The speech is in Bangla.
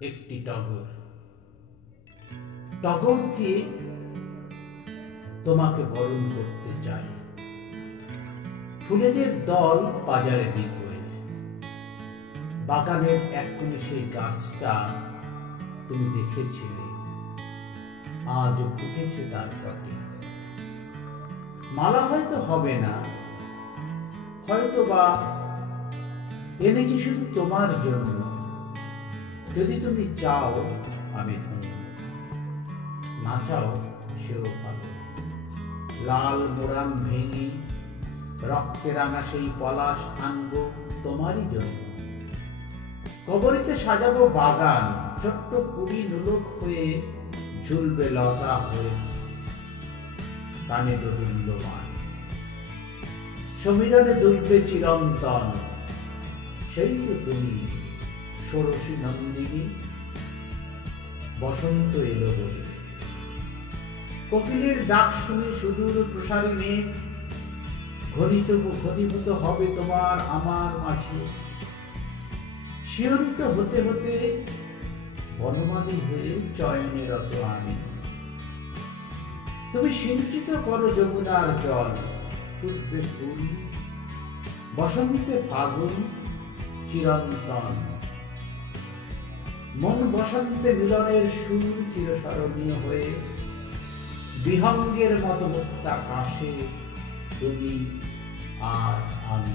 একটি টগর। টগরকে তোমাকে বরণ করতে চাই। ফুলেদের দল বাজারে বিকোয়, বাগানের এক কোণে সেই গাছটা তুমি দেখেছিলে, আজ ফুটেছে তার পটে। মালা হয়তো হবে না, হয়তো বা এনেছি শুধু তোমার জন্য। যদি তুমি চাও আমি ধন্য, না চাও সেও ভালো। লাল মোরাম ভেঙে রক্তে রাঙা সেই পলাশ আনবো তোমারই জন্য। কবরীতে সাজাবো বাগান, ছোট্ট কুড়ি নোলক হয়ে ঝুলবে লতা হয়ে, কানে দোদুল্যমান সমীরণে দুলবে চিরন্তন। সেই তো তুমি ষোড়শী নন্দিনী, বসন্ত এলো বলে। কোকিলের ডাক শুনে সুদূর প্রসারী মেঘ ঘনীভূত হবে তোমার আমার মাঝে। শিহরিত হতে হতে বনমালী হয়ে চয়নে রত আমি। তুমি সিঞ্চিত করো যমুনার জল, ফুটবে ফুল বসন্তে ফাগুন চিরন্তন। মন বসন্তে মিলনের সুর চিরস্মরণীয় হয়ে, বিহঙ্গের মতো মুক্তাকাশে তুমি আর আমি।